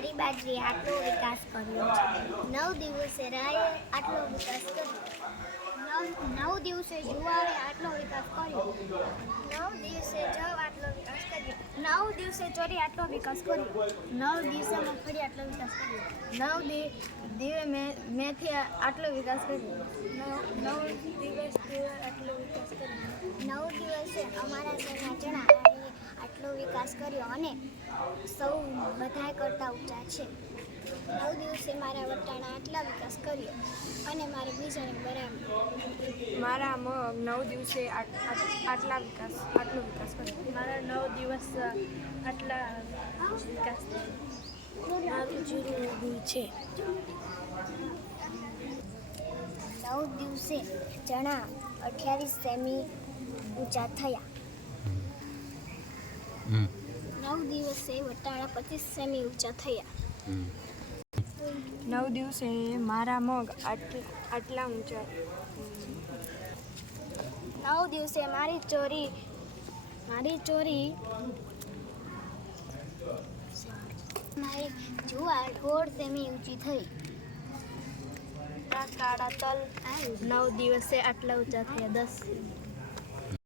મારી બાજરીએ આટલો વિકાસ કર્યો છે. 9 દિવસે રાયે આટલો વિકાસ કર્યો. 9 દિવસે જુવારે આટલો વિકાસ કર્યો. 9 દિવસે જવ આટલો વિકાસ કર્યો. 9 દિવસે ચોરી આટલો વિકાસ કર્યો. 9 દિવસે મગફળી આટલો વિકાસ કર્યો. 9 દિવસે મેથી આટલો વિકાસ કર્યો. 9 દિવસ આટલો વિકાસ કર્યો. 9 દિવસે અમારા ઘરના ચણા આટલો વિકાસ કર્યો અને સૌ બધાય કરતાં ઊંચા છે. 9 દિવસે મારા વટાણા આટલા વિકાસ કર્યો અને મારે બીજાને બરાબર. મારા મગ 9 દિવસે આટલો વિકાસ કર્યો. મારા 9 દિવસ આટલા વિકાસ કર્યો. મારું જીરું ઊભું છે. 9 દિવસે ચણા 28 સેમી ઊંચા થયા. 9 દિવસે વટાણા 25 સેમી ઊંચા થયા. 9 દિવસે મારા મગ આટલા ઊંચા. 9 દિવસે મારી જુવાર 16 સેમી ઊંચી થઈ. કાળા તલ 9 દિવસે આટલા ઊંચા થયા. 10